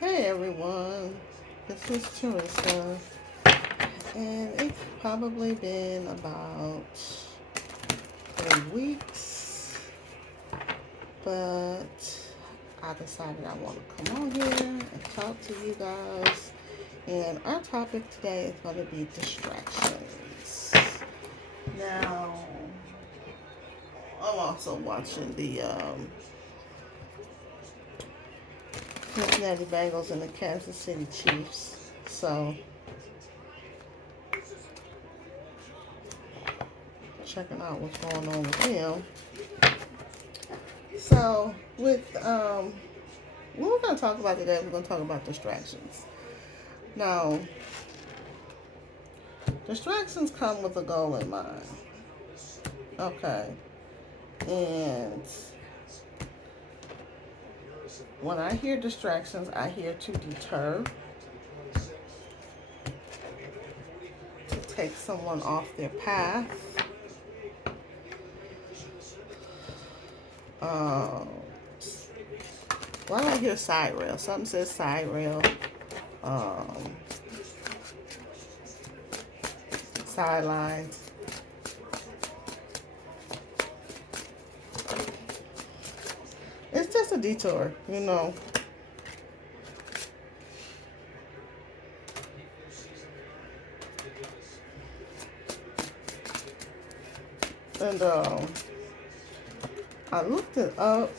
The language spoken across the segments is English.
Hey everyone, this is Teresa, and it's probably been about 3 weeks, but I decided I want to come on here and talk to you guys. And our topic today is going to be distractions. Now, I'm also watching the Cincinnati Bengals and the Kansas City Chiefs, so checking out what's going on with them. So, with what we're going to talk about today, we're going to talk about distractions. Now, distractions come with a goal in mind. Okay. And when I hear distractions, I hear to deter, to take someone off their path. Um, why do I hear side rail? Something says side rail. Um, Sidelines. It's just a detour, you know. And I looked it up,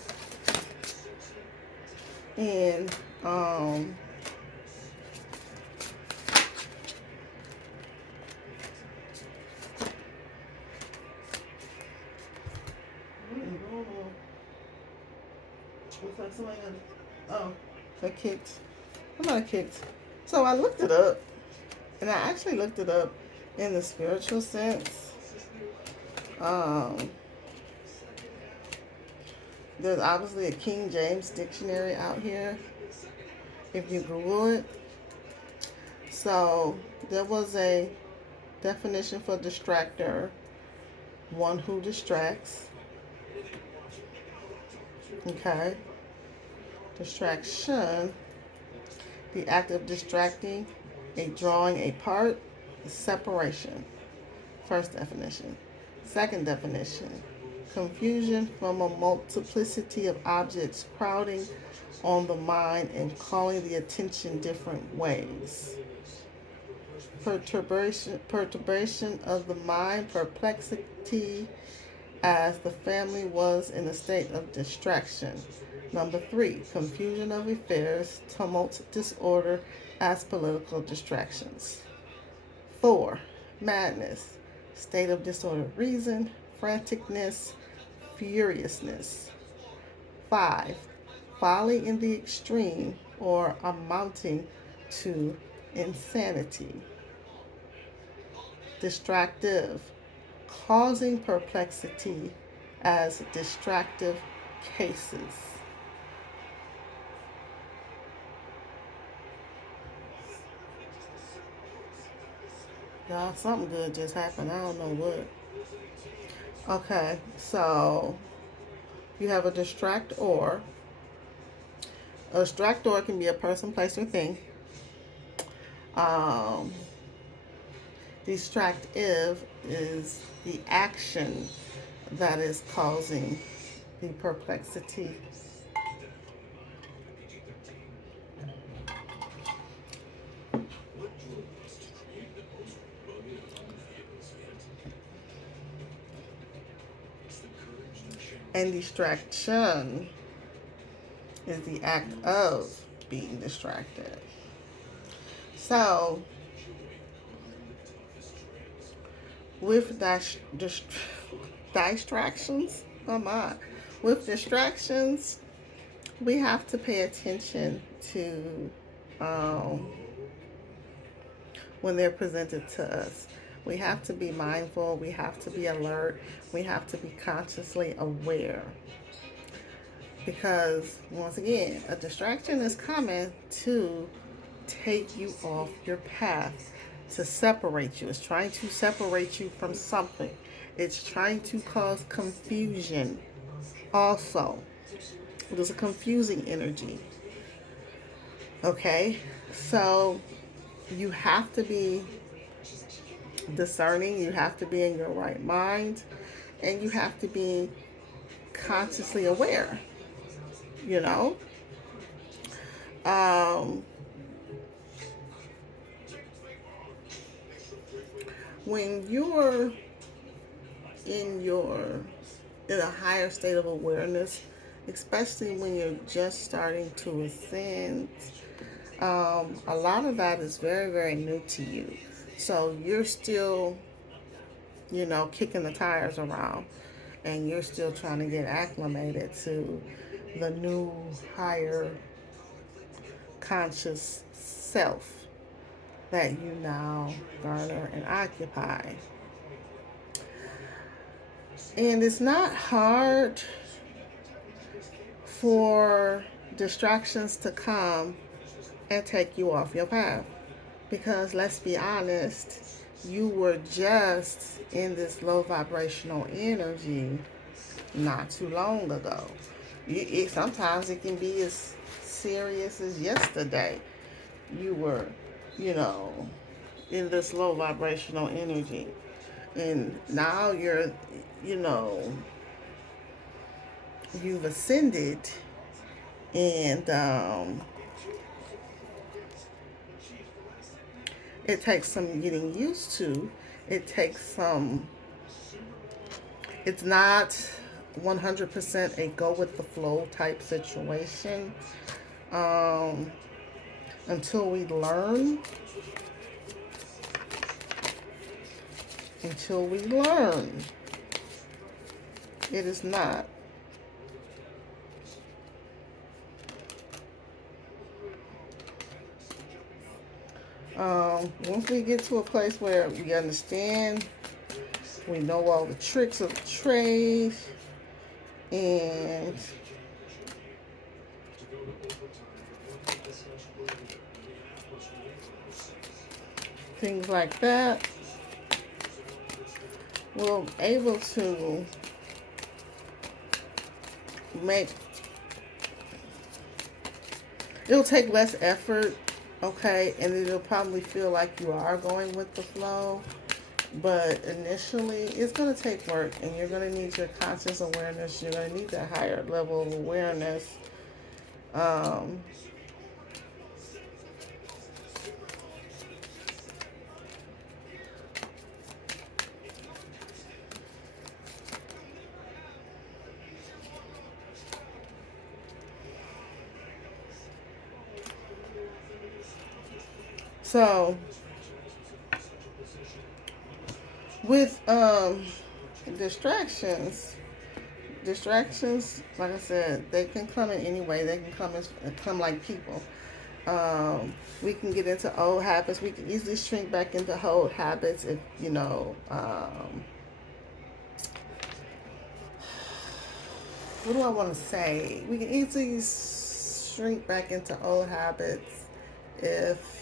and looks like somebody got, oh, they kicked. Somebody kicked. So I looked it up, and I actually looked it up in the spiritual sense. Um, there's obviously a King James dictionary out here if you Google it. So there was a definition for distractor: one who distracts. Okay. Distraction: the act of distracting, a drawing apart, separation. First definition. Second definition: confusion from a multiplicity of objects crowding on the mind and calling the attention different ways. Perturbation of the mind, perplexity as the family was in a state of distraction. Number three, confusion of affairs, tumult, disorder as political distractions. Four, madness, state of disordered reason, franticness, furiousness. Five, folly in the extreme or amounting to insanity. Distractive, causing perplexity as distractive cases. Y'all, something good just happened. I don't know what. Okay, so you have a distractor. A distractor can be a person, place, or thing. Um, Distractive is the action that is causing the perplexity. And distraction is the act of being distracted. So, with distractions, oh my, with distractions, we have to pay attention to um, when they're presented to us. We have to be mindful, we have to be alert, we have to be consciously aware. Because, once again, a distraction is coming to take you off your path, to separate you. It's trying to separate you from something, it's trying to cause confusion. Also, there's a confusing energy. Okay, so you have to be discerning, you have to be in your right mind, and you have to be consciously aware, you know. Um, when you're in your in a higher state of awareness, especially when you're just starting to ascend, a lot of that is very, very new to you. So you're still, kicking the tires around, and you're still trying to get acclimated to the new, higher conscious self that you now garner and occupy. And it's not hard for distractions to come and take you off your path. Because let's be honest, you were just in this low vibrational energy not too long ago. Sometimes it can be as serious as yesterday. You were, you know, in this low vibrational energy. And now you know, you've ascended, and it takes some getting used to. It takes some, it's not 100% a go with the flow type situation. Um, until we learn, until we learn, it is not. Once we get to a place where we understand, we know all the tricks of the trade, and things like that, we're able to make, it'll take less effort, okay, and it'll probably feel like you are going with the flow, but initially it's going to take work, and you're going to need your conscious awareness. You're going to need that higher level of awareness. So with distractions, like I said, they can come in any way. They can come like people. We can get into old habits. We can easily shrink back into old habits if, what do I want to say? We can easily shrink back into old habits if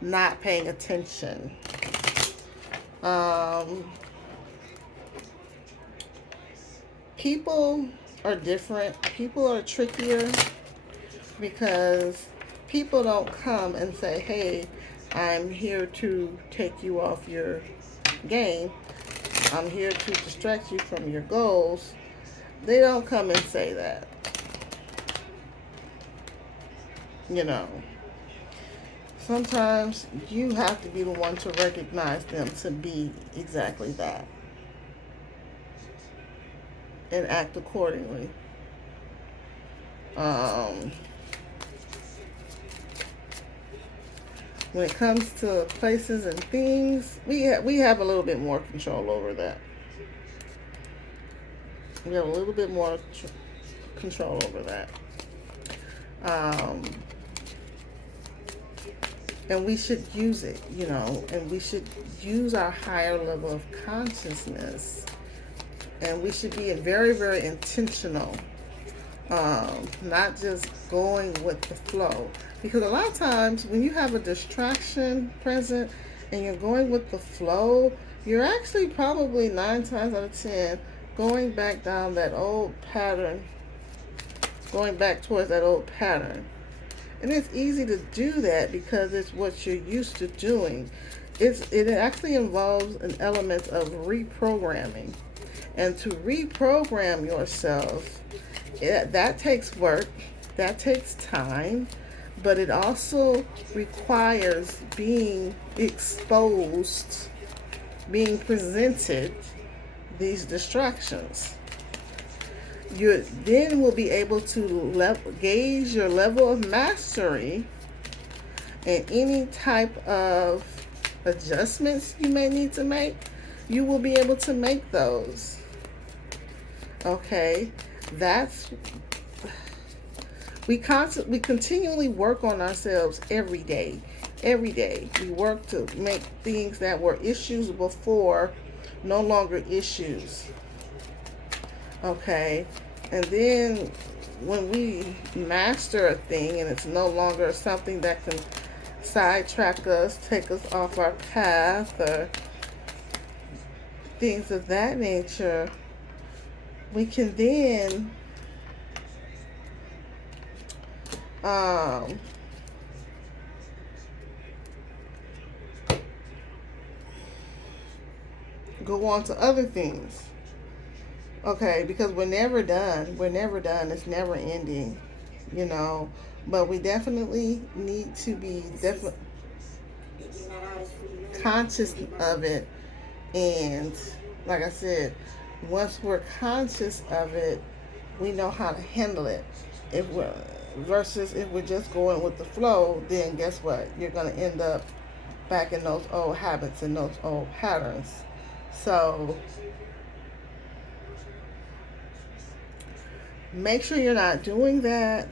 not paying attention. People are different. People are trickier because people don't come and say, hey, I'm here to take you off your game. I'm here to distract you from your goals. They don't come and say that. Sometimes you have to be the one to recognize them to be exactly that and act accordingly. When it comes to places and things, we have a little bit more control over that. We have a little bit more control over that. And we should use it, and we should use our higher level of consciousness, and we should be very, very intentional, not just going with the flow. Because a lot of times when you have a distraction present and you're going with the flow, you're actually probably 9 times out of 10 going back down that old pattern, going back towards that old pattern. And it's easy to do that because it's what you're used to doing. It actually involves an element of reprogramming. And to reprogram yourself, that takes work, that takes time, but it also requires being exposed, being presented these distractions. You then will be able to gauge your level of mastery and any type of adjustments you may need to make. You will be able to make those. Okay, that's we continually work on ourselves every day. Every day we work to make things that were issues before no longer issues. Okay, and then when we master a thing and it's no longer something that can sidetrack us, take us off our path, or things of that nature, we can then go on to other things. Okay, because we're never done. We're never done. It's never ending, you know. But we definitely need to be conscious of it. And like I said, once we're conscious of it, we know how to handle it. If we're versus if we're just going with the flow, then guess what? You're going to end up back in those old habits and those old patterns. So make sure you're not doing that.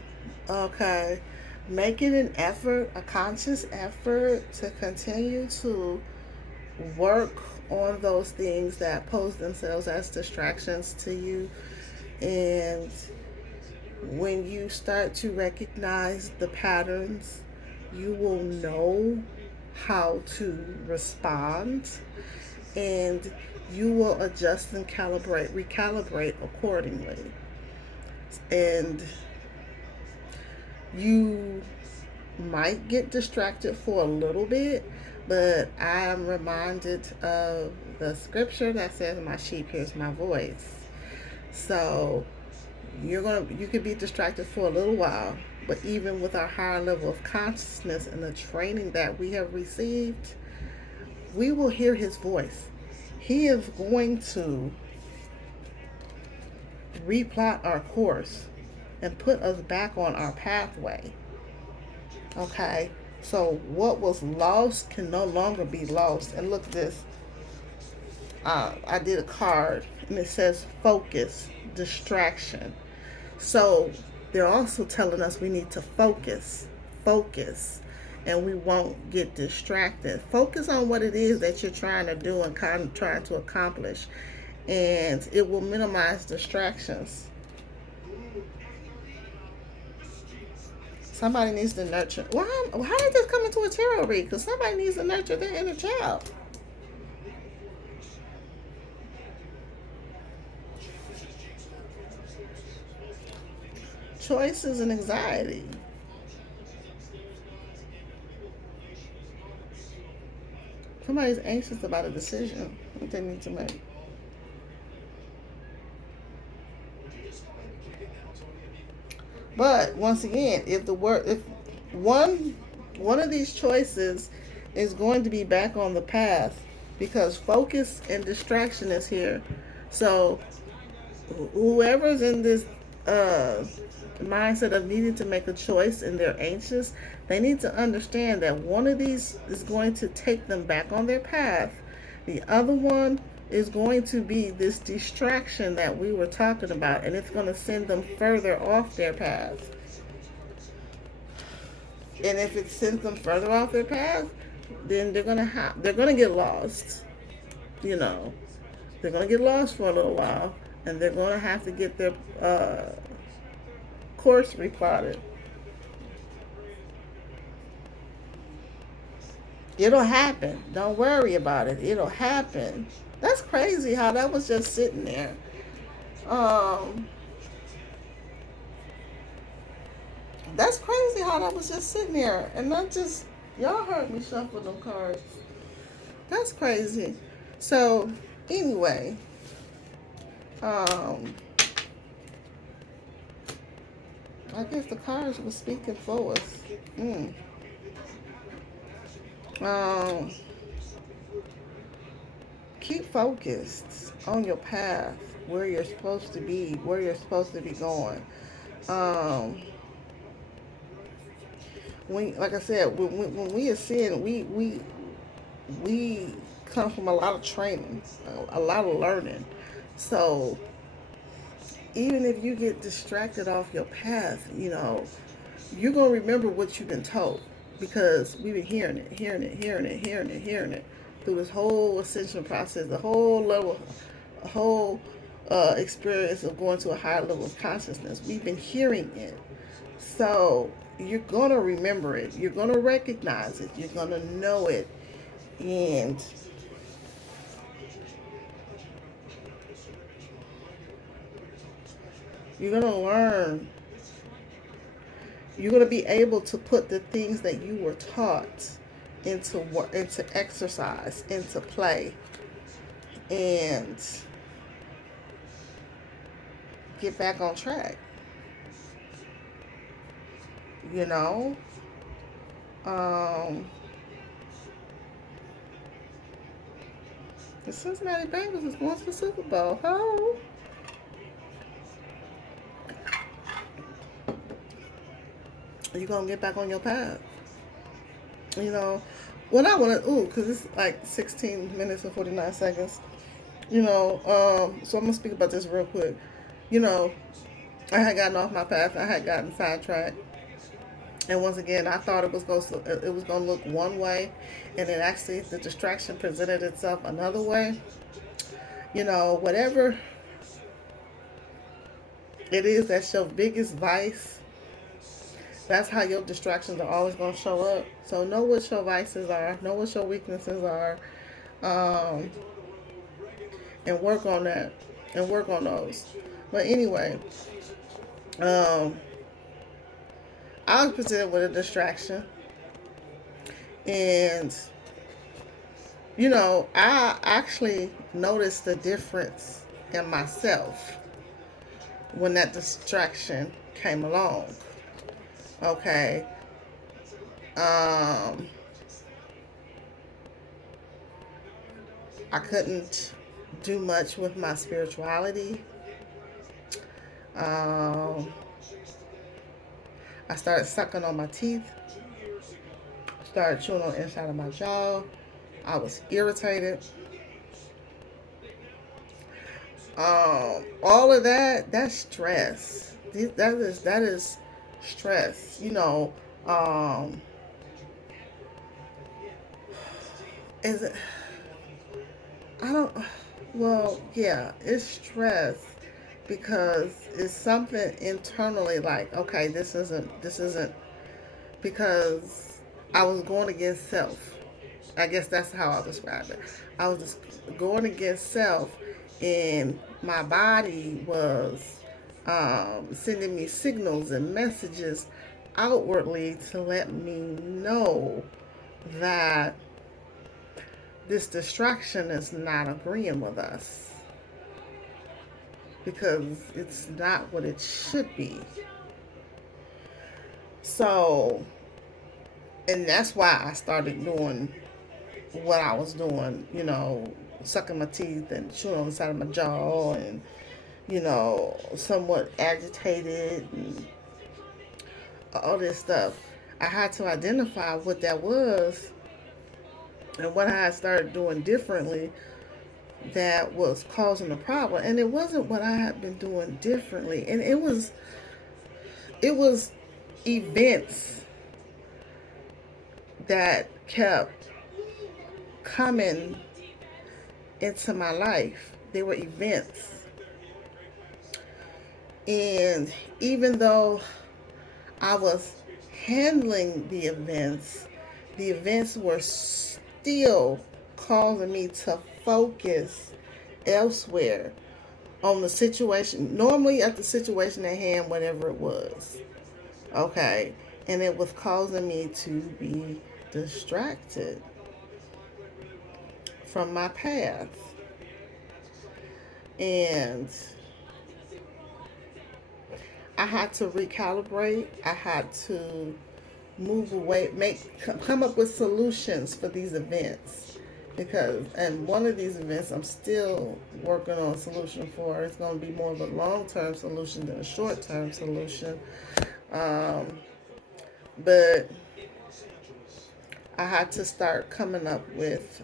Okay, make it an effort, a conscious effort, to continue to work on those things that pose themselves as distractions to you. And when you start to recognize the patterns, you will know how to respond, and you will adjust and recalibrate accordingly. And you might get distracted for a little bit, but I am reminded of the scripture that says, "My sheep hears my voice." So you could be distracted for a little while, but even with our higher level of consciousness and the training that we have received, we will hear his voice. He is going to replot our course and put us back on our pathway. Okay, so what was lost can no longer be lost. And look at this. I did a card and it says focus, distraction. So they're also telling us we need to focus, and we won't get distracted. Focus on what it is that you're trying to do and kind of trying to accomplish, and it will minimize distractions. Somebody needs to nurture. How did this come into a tarot read? Because somebody needs to nurture their inner child. Choices and anxiety. Somebody's anxious about a decision that they need to make. But once again, if one of these choices is going to be back on the path, because focus and distraction is here. So whoever's in this mindset of needing to make a choice and they're anxious, they need to understand that one of these is going to take them back on their path. The other one is going to be this distraction that we were talking about, and it's going to send them further off their path. And if it sends them further off their path, then they're going to get lost. You know, they're going to get lost for a little while, and they're going to have to get their course replotted. It'll happen. Don't worry about it. It'll happen. That's crazy how that was just sitting there. That's crazy how that was just sitting there. And not just, y'all heard me shuffle them cards. That's crazy. So, anyway, um, I guess the cards were speaking for us. Mm. Um, keep focused on your path, where you're supposed to be, where you're supposed to be going. Um, when, like I said, when we ascend, we come from a lot of training, a lot of learning. So even if you get distracted off your path, you're gonna remember what you've been told because we've been hearing it through this whole ascension process, the whole level, a whole experience of going to a higher level of consciousness. We've been hearing it, so you're gonna remember it. You're gonna recognize it. You're gonna know it, and you're gonna learn. You're gonna be able to put the things that you were taught into work, into exercise, into play, and get back on track. You know, um, the Cincinnati Bengals is going to the Super Bowl. Oh, you're gonna get back on your path. You know, what I want to, because it's like 16 minutes and 49 seconds. So I'm gonna speak about this real quick. You know, I had gotten off my path. I had gotten sidetracked. And once again, I thought it was going to look one way, and then actually the distraction presented itself another way. Whatever it is that's your biggest vice, that's how your distractions are always going to show up. So know what your vices are, know what your weaknesses are, um, and work on that, and work on those. But anyway, um, I was presented with a distraction, and I actually noticed the difference in myself when that distraction came along. Okay. Um, I couldn't do much with my spirituality. Um, I started sucking on my teeth, started chewing on the inside of my jaw. I was irritated. All of that's stress. That is stress. Um, is it? I don't. Well, yeah, it's stress because it's something internally like, okay, this isn't because I was going against self. I guess that's how I'll describe it. I was just going against self, and my body was sending me signals and messages outwardly to let me know that this distraction is not agreeing with us because it's not what it should be. So, and that's why I started doing what I was doing, sucking my teeth and chewing on the side of my jaw and, somewhat agitated and all this stuff. I had to identify what that was and what I had started doing differently that was causing the problem. And it wasn't what I had been doing differently. And it was events that kept coming into my life. They were events. And even though I was handling the events were still causing me to focus elsewhere on the situation, normally at the situation at hand, whatever it was. Okay. And it was causing me to be distracted from my path. And I had to recalibrate. I had to move away, come up with solutions for these events. Because, and one of these events I'm still working on a solution for. It's going to be more of a long-term solution than a short-term solution. Um, but I had to start coming up with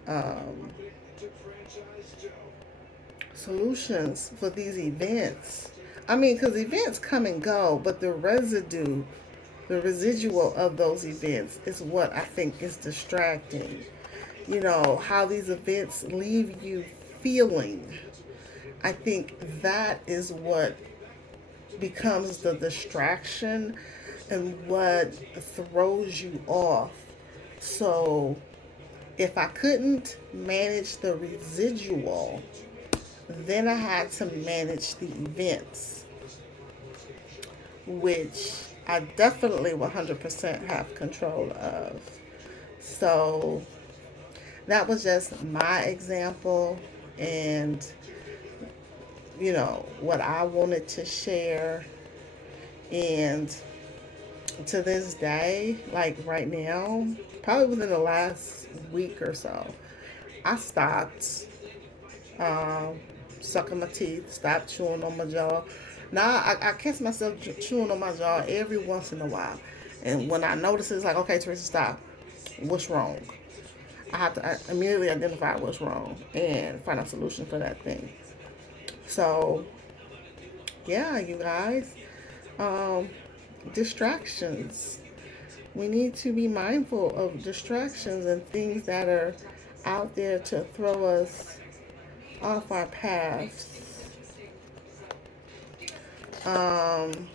solutions for these events. I mean, because events come and go, but the residual of those events is what I think is distracting. You know, how these events leave you feeling. I think that is what becomes the distraction and what throws you off. So, if I couldn't manage the residual, then I had to manage the events, which I definitely 100% have control of. So that was just my example and, what I wanted to share. And to this day, like right now, probably within the last week or so, I stopped um, sucking my teeth, stopped chewing on my jaw. Now I catch myself chewing on my jaw every once in a while. And when I notice it, it's like, okay, Teresa, stop. What's wrong? I have to immediately identify what's wrong and find a solution for that thing. So, yeah, you guys, um, distractions. We need to be mindful of distractions and things that are out there to throw us off our paths. Um,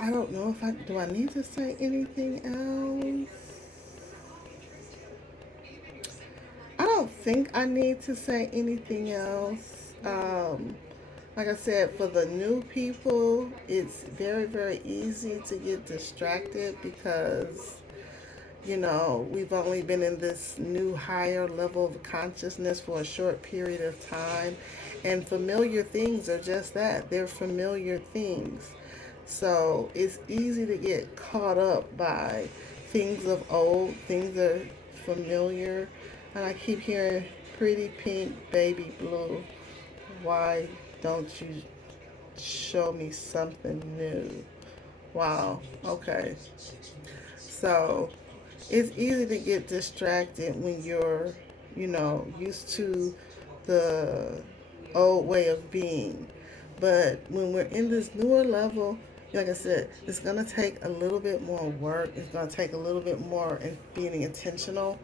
I don't know if I need to say anything else. I don't think I need to say anything else. Like I said, for the new people, it's very, very easy to get distracted because, we've only been in this new higher level of consciousness for a short period of time. And familiar things are just that. They're familiar things. So it's easy to get caught up by things of old, things that are familiar. And I keep hearing pretty pink, baby blue. Why don't you show me something new? Wow. Okay. So it's easy to get distracted when you're, used to the old way of being. But when we're in this newer level, like I said, it's going to take a little bit more work. It's going to take a little bit more in being intentional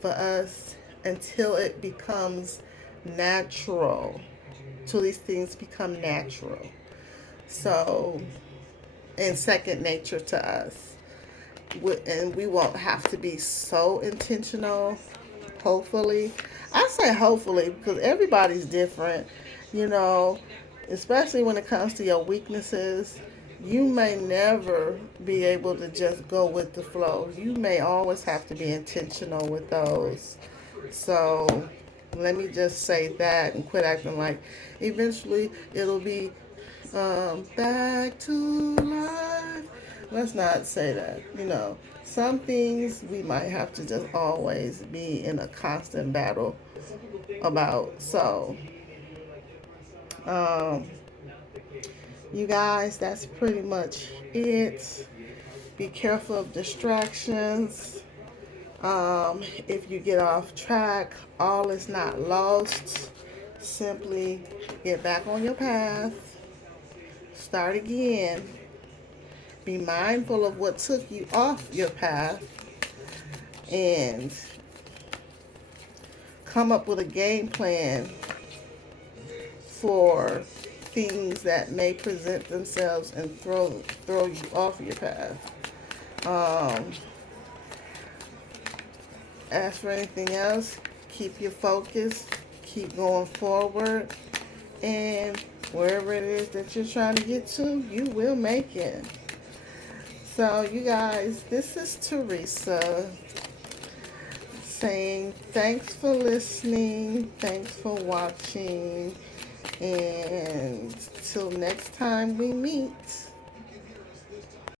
for us until it becomes natural, till these things become natural. So, and second nature to us. And we won't have to be so intentional, hopefully. I say hopefully because everybody's different, you know, especially when it comes to your weaknesses. You may never be able to just go with the flow. You may always have to be intentional with those. So let me just say that and quit acting like eventually it'll be back to life. Let's not say that. Some things we might have to just always be in a constant battle about. So, um, you guys, that's pretty much it. Be careful of distractions. If you get off track, all is not lost. Simply get back on your path, start again, be mindful of what took you off your path, and come up with a game plan for things that may present themselves and throw you off your path. Um, as for anything else, keep your focus, keep going forward, and Wherever it is that you're trying to get to, you will make it. So, you guys, this is Teresa saying thanks for listening, thanks for watching, and till next time we meet.